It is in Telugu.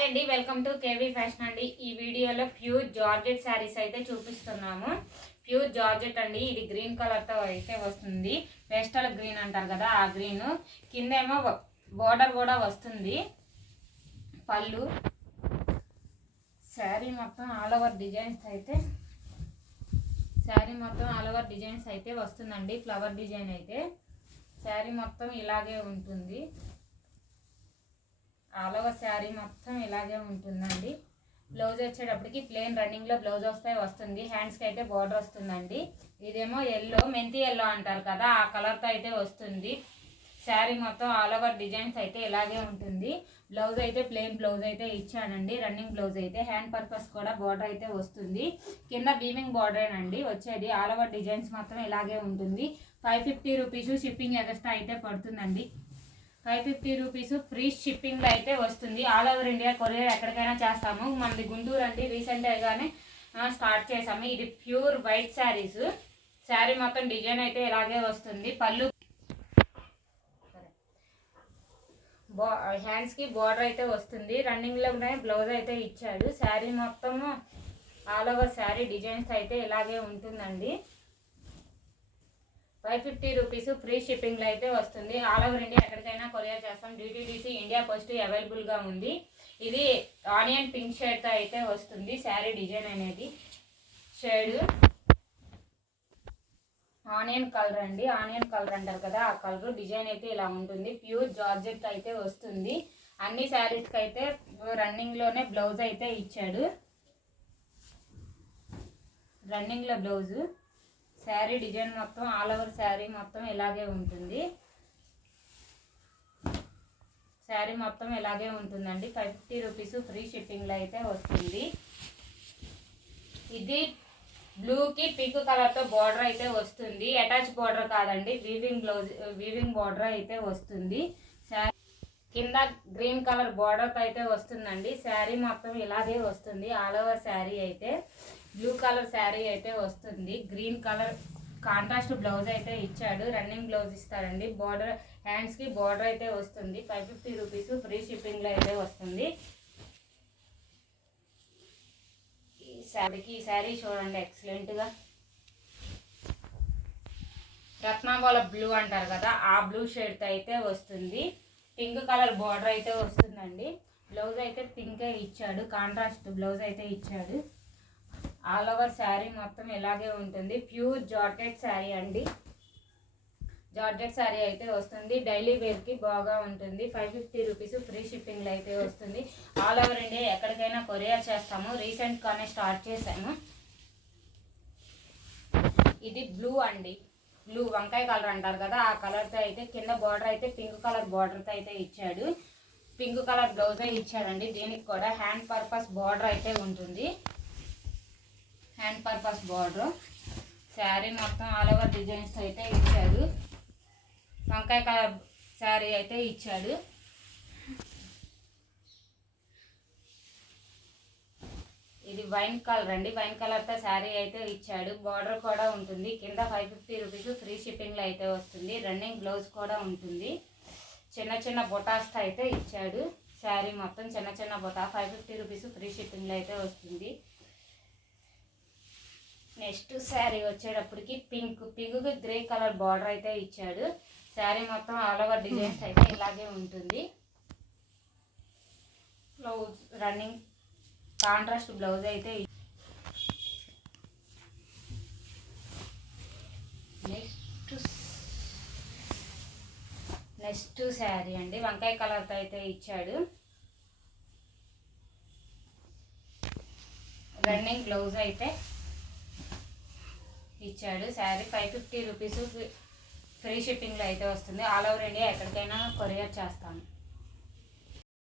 హాయ్ అండి వెల్కమ్ టు కేవీ ఫ్యాషన్ అండి. ఈ వీడియోలో ప్యూర్ జార్జెట్ శారీస్ అయితే చూపిస్తున్నాము. ప్యూర్ జార్జెట్ అండి ఇది గ్రీన్ కలర్తో అయితే వస్తుంది. వెస్టల్ గ్రీన్ అంటారు కదా ఆ గ్రీన్. కిందేమో బోర్డర్ కూడా వస్తుంది. పళ్ళు. శారీ మొత్తం ఆల్ ఓవర్ డిజైన్స్ అయితే శారీ మొత్తం ఆల్ ఓవర్ డిజైన్స్ అయితే వస్తుందండి ఫ్లవర్ డిజైన్ అయితే. శారీ మొత్తం ఇలాగే ఉంటుంది. ఆల్ ఓవర్ శారీ మొత్తం ఇలాగే ఉంటుందండి. బ్లౌజ్ వచ్చేటప్పటికి ప్లెయిన్ రన్నింగ్లో బ్లౌజ్ వస్తే వస్తుంది. హ్యాండ్స్కి అయితే బార్డర్ వస్తుందండి. ఇదేమో ఎల్లో మెంతి ఎల్లో అంటారు కదా ఆ కలర్తో అయితే వస్తుంది. శారీ మొత్తం ఆల్ ఓవర్ డిజైన్స్ అయితే ఇలాగే ఉంటుంది. బ్లౌజ్ అయితే ప్లెయిన్ బ్లౌజ్ అయితే ఇచ్చానండి. రన్నింగ్ బ్లౌజ్ అయితే హ్యాండ్ పర్పస్ కూడా బార్డర్ అయితే వస్తుంది. కింద బీమింగ్ బార్డరేనండి వచ్చేది ఆల్ ఓవర్ డిజైన్స్ మాత్రం ఇలాగే ఉంటుంది. Five fifty rupees shipping extra అయితే పడుతుందండి. ఫైవ్ ఫిఫ్టీ రూపీస్ ఫ్రీ షిప్పింగ్లో అయితే వస్తుంది. ఆల్ ఓవర్ ఇండియా కొరియర్ ఎక్కడికైనా చేస్తాము. మనది గుంటూరు అండి. రీసెంట్గానే స్టార్ట్ చేసాము ఇది ప్యూర్ వైట్ శారీస్. శారీ మొత్తం డిజైన్ అయితే ఇలాగే వస్తుంది. పళ్ళు బా హ్యాండ్స్కి బార్డర్ అయితే వస్తుంది. రన్నింగ్లోనే బ్లౌజ్ అయితే ఇచ్చాడు. శారీ మొత్తము ఆల్ ఓవర్ శారీ డిజైన్స్ అయితే ఇలాగే ఉంటుందండి. ఫైవ్ ఫిఫ్టీ రూపీస్ ఫ్రీ షిప్పింగ్లో అయితే వస్తుంది. ఆల్ ఓవర్ ఇండియా ఎక్కడికైనా కొరియర్ చేస్తాం. డిటీడీసీ ఇండియా పోస్ట్ అవైలబుల్గా ఉంది. ఇది ఆనియన్ పింక్ షేడ్తో అయితే వస్తుంది. శారీ డిజైన్ అనేది. షేడ్. ఆనియన్ కలర్ అండి. ఆనియన్ కలర్ అంటారు కదా ఆ కలర్ డిజైన్ అయితే ఇలా ఉంటుంది. ప్యూర్ జార్జెట్ అయితే వస్తుంది. అన్ని శారీస్కి అయితే రన్నింగ్లోనే బ్లౌజ్ అయితే ఇచ్చాడు. రన్నింగ్లో బ్లౌజు. శారీ డిజైన్ మొత్తం ఆల్ ఓవర్ శారీ మొత్తం ఇలాగే ఉంటుంది. శారీ మొత్తం ఇలాగే ఉంటుందండి. ఫైవ్ ఫిఫ్టీ రూపీస్ ఫ్రీ షిప్పింగ్లో అయితే వస్తుంది. ఇది బ్లూకి పింక్ కలర్తో బార్డర్ అయితే వస్తుంది. అటాచ్ బార్డర్ కాదండి వీవింగ్ బ్లౌజ్ వీవింగ్ బార్డర్ అయితే వస్తుంది. కింద గ్రీన్ కలర్ బార్డర్తో అయితే వస్తుందండి. శారీ మొత్తం ఇలాగే వస్తుంది ఆల్ ఓవర్ శారీ అయితే. బ్లూ కలర్ శారీ అయితే వస్తుంది. గ్రీన్ కలర్ కాంట్రాస్ట్ బ్లౌజ్ అయితే ఇచ్చాడు. రన్నింగ్ బ్లౌజ్ ఇస్తారండి బార్డర్ హ్యాండ్స్కి బార్డర్ అయితే వస్తుంది. ఫైవ్ ఫిఫ్టీ రూపీస్ ఫ్రీ షిప్పింగ్లో అయితే వస్తుంది. ఈ శారీకి ఈ శారీ చూడండి ఎక్సలెంట్గా రత్నాబాల బ్లూ అంటారు కదా ఆ బ్లూ షేడ్తో అయితే వస్తుంది. పింక్ కలర్ బార్డర్ అయితే వస్తుందండి. బ్లౌజ్ అయితే పింకే ఇచ్చాడు. కాంట్రాస్ట్ బ్లౌజ్ అయితే ఇచ్చాడు. ఆల్ ఓవర్ శారీ మొత్తం ఇలాగే ఉంటుంది. ప్యూర్ జార్జెట్ శారీ అండి. జార్జెట్ శారీ అయితే వస్తుంది. డైలీ వేర్కి బాగా ఉంటుంది. ఫైవ్ ఫిఫ్టీ రూపీస్ ఫ్రీ షిప్పింగ్లో అయితే వస్తుంది. ఆల్ ఓవర్ ఇండియా ఎక్కడికైనా కొరియర్ చేస్తాము. రీసెంట్గానే స్టార్ట్ చేశాము ఇది బ్లూ అండి. బ్లూ వంకాయ కలర్ అంటారు కదా ఆ కలర్తో అయితే కింద బార్డర్ అయితే పింక్ కలర్ బార్డర్తో అయితే ఇచ్చాడు. పింక్ కలర్ బ్లౌజే ఇచ్చాడండి. దీనికి కూడా హ్యాండ్ పర్పస్ బార్డర్ అయితే ఉంటుంది. హ్యాండ్ పర్పస్ బార్డర్ శారీ మొత్తం ఆల్ ఓవర్ డిజైన్స్ అయితే ఇచ్చాడు. వంకాయ కలర్ శారీ అయితే ఇచ్చాడు. ఇది వైన్ కలర్ అండి. వైన్ కలర్తో శారీ అయితే ఇచ్చాడు. బార్డర్ కూడా ఉంటుంది. కింద ఫైవ్ ఫిఫ్టీ రూపీస్ ఫ్రీ షిప్పింగ్లో అయితే వస్తుంది. రన్నింగ్ బ్లౌజ్ కూడా ఉంటుంది. చిన్న చిన్న బొటాస్తో అయితే ఇచ్చాడు. శారీ మొత్తం చిన్న చిన్న బొటా ఫైవ్ ఫిఫ్టీ రూపీస్ ఫ్రీ షిప్పింగ్లో అయితే వస్తుంది. నెక్స్ట్ శారీ వచ్చేటప్పటికి pink pink grey colour border అయితే ఇచ్చాడు. శారీ మొత్తం ఆల్ ఓవర్ డిజైన్స్ అయితే ఇలాగే ఉంటుంది. బ్లౌజ్ రన్నింగ్ కాంట్రాస్ట్ బ్లౌజ్ అయితే నెక్స్ట్ నెక్స్ట్ శారీ అండి. వంకాయ కలర్తో అయితే ఇచ్చాడు. రన్నింగ్ బ్లౌజ్ అయితే ఇచ్చాడు. Sari five fifty rupees free షిప్పింగ్లో అయితే వస్తుంది. ఆల్ ఓవర్ ఇండియా ఎక్కడికైనా కొరియర్ చేస్తాను.